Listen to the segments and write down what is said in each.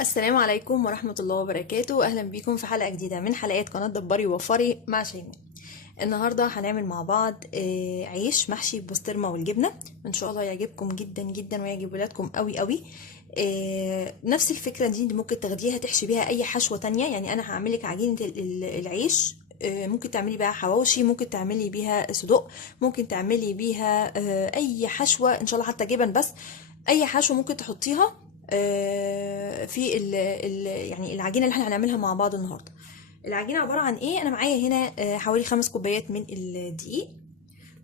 السلام عليكم ورحمة الله وبركاته. أهلا بيكم في حلقة جديدة من حلقات قناة دبري ووفري مع شيماء. النهاردة هنعمل مع بعض عيش محشي بالبسطرمة والجبنة. إن شاء الله يعجبكم جدا جدا ويعجب ولادكم قوي قوي. نفس الفكرة دي ممكن تاخديها تحشي بيها أي حشوة تانية. يعني أنا هعملك عجينة العيش، ممكن تعملي بيها حواوشي، ممكن تعملي بيها صدق، ممكن تعملي بيها أي حشوة إن شاء الله، حتى جبن. بس أي حشوة ممكن تحطيها في يعني العجينه اللي احنا هنعملها مع بعض النهارده. العجينه عباره عن ايه؟ انا معايا هنا حوالي 5 كوبايات من الدقيق،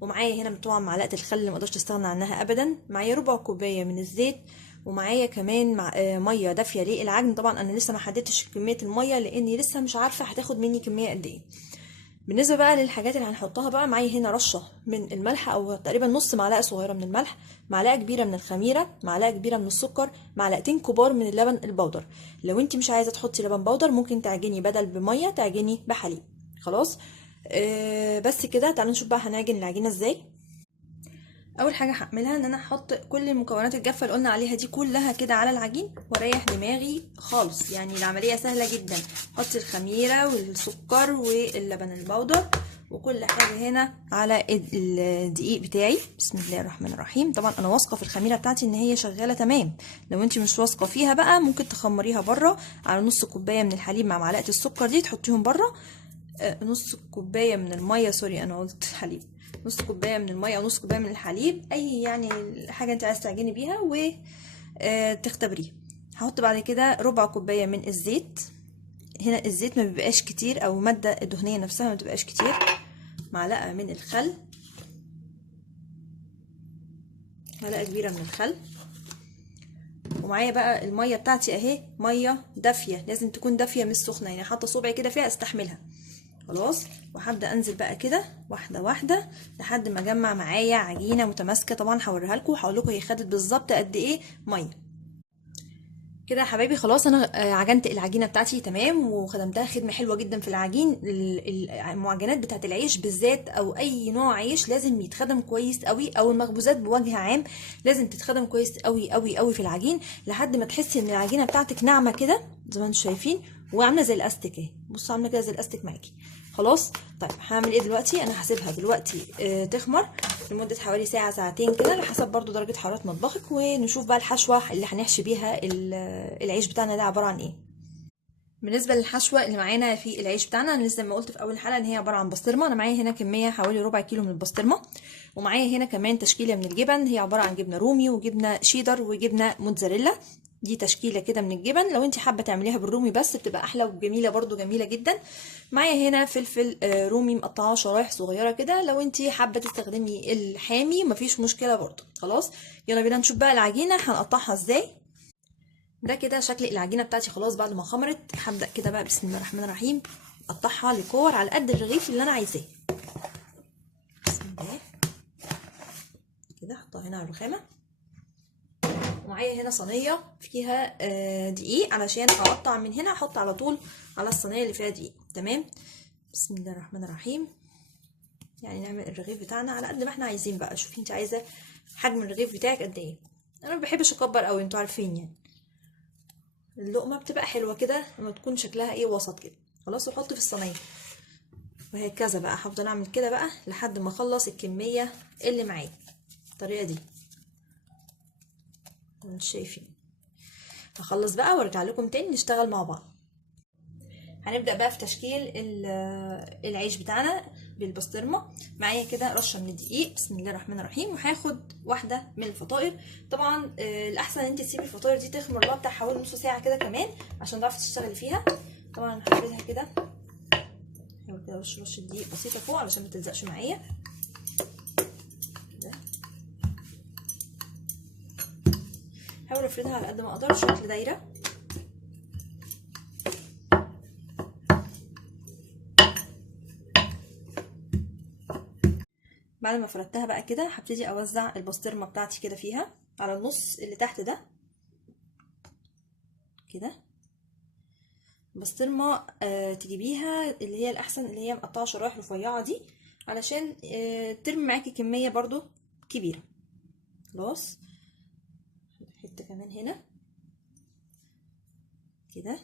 ومعايا هنا طبعا معلقه الخل اللي ما اقدرش استغنى عنها ابدا، معايا ربع كوبايه من الزيت، ومعايا كمان ميه دافيه للعجن. طبعا انا لسه ما حددتش كميه الميه لاني لسه مش عارفه هتاخد مني كميه قد ايه. بالنسبه بقى للحاجات اللي هنحطها بقى، معايا هنا رشه من الملح او تقريبا نص معلقه صغيره من الملح، معلقه كبيره من الخميره، معلقه كبيره من السكر، معلقتين كبار من اللبن البودر. لو انت مش عايزه تحطي لبن بودر ممكن تعجني بدل بميه تعجني بحليب. خلاص. بس كده تعالوا نشوف بقى هنعجن العجينه ازاي. اول حاجه هعملها ان انا احط كل المكونات الجافه اللي قلنا عليها دي كلها كده على العجين واريح دماغي خالص. يعني العمليه سهله جدا. حطي الخميره والسكر واللبن البودر وكل حاجه هنا على الدقيق بتاعي. بسم الله الرحمن الرحيم. طبعا انا واثقه في الخميره بتاعتي ان هي شغاله تمام. لو انت مش واثقه فيها بقى ممكن تخمريها بره على نص كوبايه من الحليب مع معلقه السكر دي تحطيهم بره. نص كوبايه من الميه، سوري انا قلت حليب. نص كوبايه من الميه او نص كوبايه من الحليب، اي يعني حاجه انت عايز تعجني بيها وتختبريها. هحط بعد كده ربع كوبايه من الزيت. هنا الزيت ما بيبقاش كتير، او الماده الدهنيه نفسها ما بتبقاش كتير. معلقه من الخل، معلقه كبيره من الخل. ومعايا بقى الميه بتاعتي اهي، ميه دافيه، لازم تكون دافيه مش سخنه، يعني حاطه صبعي كده فيها استحملها. خلاص. وهبدا انزل بقى كده واحده واحده لحد ما اجمع معايا عجينه متماسكه. طبعا هوريها لكم وهقول لكم هي خدت بالظبط قد ايه ميه. كده يا حبايبي خلاص انا عجنت العجينه بتاعتي تمام وخدمتها خدمه حلوه جدا في العجين. المعجنات بتاعت العيش بالذات او اي نوع عيش لازم يتخدم كويس قوي، او المخبوزات بوجه عام لازم تتخدم كويس قوي قوي قوي في العجين لحد ما تحسي ان العجينه بتاعتك ناعمه كده زي ما انتم شايفين، وعامله زي الاستيك اهي. بصوا عامله كده زي الاستيك معاكي. خلاص. طيب هعمل ايه دلوقتي؟ انا هسيبها دلوقتي تخمر لمده حوالي ساعه ساعتين كده على حسب برضو درجه حراره مطبخك، ونشوف بقى الحشوه اللي هنحشي بيها العيش بتاعنا ده عباره عن ايه. بالنسبه للحشوه اللي معانا في العيش بتاعنا، انا لسه ما قلت في اول الحلقه ان هي عباره عن بسطرمه. انا معايا هنا كميه حوالي ربع كيلو من البسطرمه، ومعايا هنا كمان تشكيله من الجبن. هي عباره عن جبنه رومي وجبنه شيدر وجبنه موتزاريلا. دي تشكيله كده من الجبن. لو انت حابه تعمليها بالرومي بس بتبقى احلى وجميله برضو، جميله جدا. معايا هنا فلفل رومي مقطعاه شرايح صغيره كده. لو انت حابه تستخدمي الحامي مفيش مشكله برضو. خلاص. يلا بينا نشوف بقى العجينه هنقطعها ازاي. ده كده شكل العجينه بتاعتي خلاص بعد ما خمرت. هبدا كده بقى بسم الله الرحمن الرحيم اقطعها لكور على قد الرغيف اللي انا عايزاه. بسم الله كده احطها هنا على الرخامه. ومعايا هنا صينيه فيها دقيق علشان هقطع من هنا احط على طول على الصينيه اللي فيها دقيق. تمام. بسم الله الرحمن الرحيم. يعني نعمل الرغيف بتاعنا على قد ما احنا عايزين بقى. شوفي انت عايزه حجم الرغيف بتاعك قد ايه. انا ما بحبش اكبر قوي، انتوا عارفين يعني. اللقمه بتبقى حلوه كده لما تكون شكلها ايه وسط كده. خلاص. واحط في الصينيه وهكذا بقى. هفضل اعمل كده بقى لحد ما اخلص الكميه اللي معايا بالطريقه دي. انتوا شايفين. هخلص بقى وارجع لكم تاني نشتغل مع بعض. هنبدا بقى في تشكيل العيش بتاعنا بالبسطرمه. معايا كده رشه من الدقيق. بسم الله الرحمن الرحيم. وهاخد واحده من الفطائر. طبعا الاحسن ان انت تسيبي الفطائر دي تخمر لها بتاع حوالي نص ساعه كده كمان عشان تعرفي تشتغلي فيها. طبعا هفردها كده، هحاول كده رشه دقيق بسيطه فوق علشان ما تلزقش معايا. هحاول افردها على قد ما اقدر شكل دايره. بعد ما فردتها بقى كده هبتدي اوزع البسطرمه بتاعتي كده فيها على النص اللي تحت ده كده. بسطرمه تجيبيها اللي هي الاحسن، اللي هي مقطعه شرايح رفيعه دي علشان ترمي معاكي كميه برضو كبيره. خلاص. حته كمان هنا. كده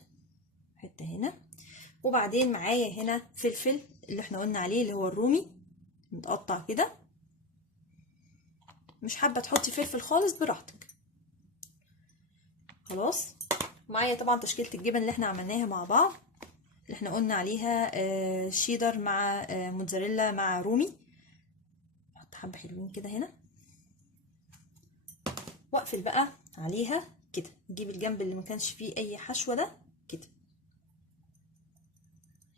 حته هنا. وبعدين معايا هنا فلفل اللي احنا قلنا عليه اللي هو الرومي متقطع كده. مش حابه تحطي فلفل خالص براحتك. خلاص. معايا طبعا تشكيله الجبن اللي احنا عملناها مع بعض، اللي احنا قلنا عليها شيدر مع موتزاريلا مع رومي. احط حبه حلوين كده هنا، واقفل بقى عليها كده. نجيب الجنب اللي ما كانش فيه اي حشوه ده كده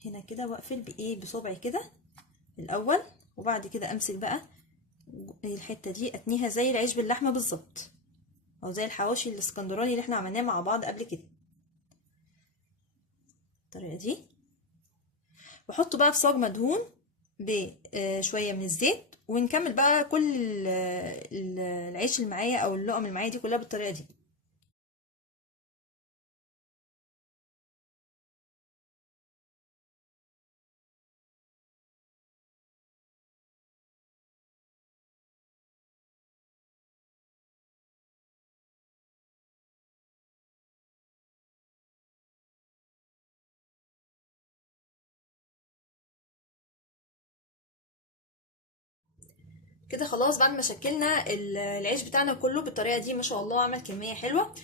هنا كده، واقفل بايه بصبعي كده الاول، وبعد كده امسك بقى الحته دي اتنيها زي العيش باللحمه بالظبط، او زي الحواوشي الاسكندراني اللي احنا عملناه مع بعض قبل كده بالطريقه دي. بحطه بقى في صاج مدهون بشويه من الزيت، ونكمل بقى كل العيش اللي معايا او اللقم اللي معايا دي كلها بالطريقه دي. كده خلاص بعد ما شكلنا العيش بتاعنا كله بالطريقه دي، ما شاء الله عمل كميه حلوه.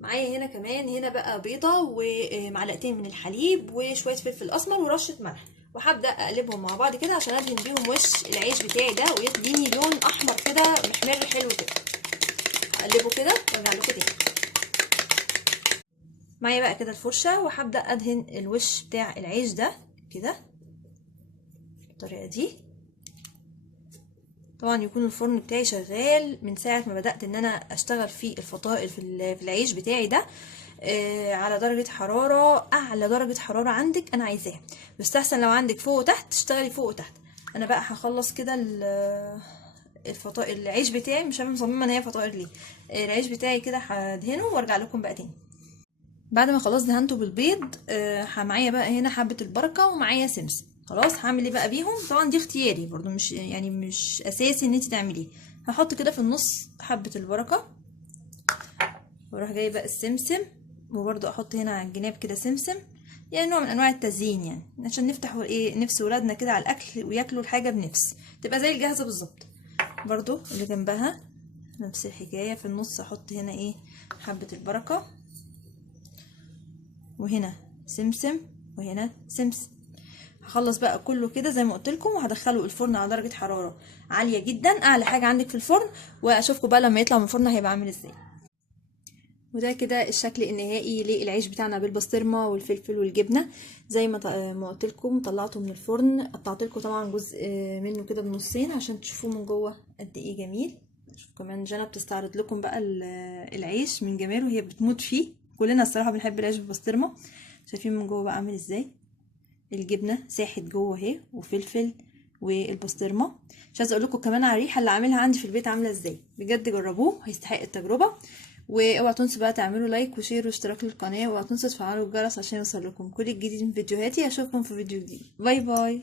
معايا هنا كمان هنا بقى بيضه ومعلقتين من الحليب وشويه فلفل اسمر ورشه ملح، وهبدا اقلبهم مع بعض كده عشان ادهن بيهم وش العيش بتاعي ده ويديني لون احمر كده محمر حلو كده. هقلبه كده وارجع لكم تاني. معايا بقى كده الفرشه، وهبدا ادهن الوش بتاع العيش ده كده بالطريقه دي. طبعا يكون الفرن بتاعي شغال من ساعه ما بدات ان انا اشتغل في الفطائر في العيش بتاعي ده على درجه حراره اعلى درجه حراره عندك انا عايزاها. بس احسن لو عندك فوق وتحت تشتغلي فوق وتحت. انا بقى هخلص كده الفطائر العيش بتاعي، مش عارفه مصممه ان هي فطائر ليه. العيش بتاعي كده هدهنه وارجع لكم بقى تاني. بعد ما خلاص دهنته بالبيض معايا بقى هنا حبه البركه ومعايا سمسم. خلاص هعمل ايه بقى بيهم؟ طبعا دي اختياري برضو، مش يعني مش اساسي ان انت تعمليه. هحط كده في النص حبه البركه، واروح جايبه السمسم، وبرضو احط هنا على الجناب كده سمسم، يعني نوع من انواع التزيين، يعني عشان نفتح ايه نفس ولادنا كده على الاكل وياكلوا الحاجه بنفس، تبقى زي الجاهزه بالظبط. برضو اللي جنبها نفس الحكايه، في النص احط هنا ايه حبه البركه، وهنا سمسم، وهنا سمسم. هخلص بقى كله كده زي ما قلت لكم، وهدخله الفرن على درجه حراره عاليه جدا، اعلى حاجه عندك في الفرن، واشوفكم بقى لما يطلع من الفرن هيبقى عامل ازاي. وده كده الشكل النهائي للعيش بتاعنا بالبسطرمه والفلفل والجبنه. زي ما قلت لكم طلعته من الفرن، قطعت لكم طبعا جزء منه كده بنصين عشان تشوفوه من جوه قد ايه جميل. شوف كمان جنى بتستعرض لكم بقى العيش من جماله، هي بتموت فيه. كلنا الصراحه بنحب العيش بالبسطرمه. شايفين من جوه بقى عامل ازاي؟ الجبنه ساحت جوه اهي، وفلفل والبسطرمه. مش عايزه اقول لكم كمان على الريحه اللي عاملها عندي في البيت عامله ازاي. بجد جربوه هيستحق التجربه. واوعوا تنسوا بقى تعملوا لايك وشير واشتراك للقناه، واوعوا تنسوا تفعلوا الجرس عشان يوصل لكم كل الجديد من فيديوهاتي. اشوفكم في فيديو جديد. باي باي.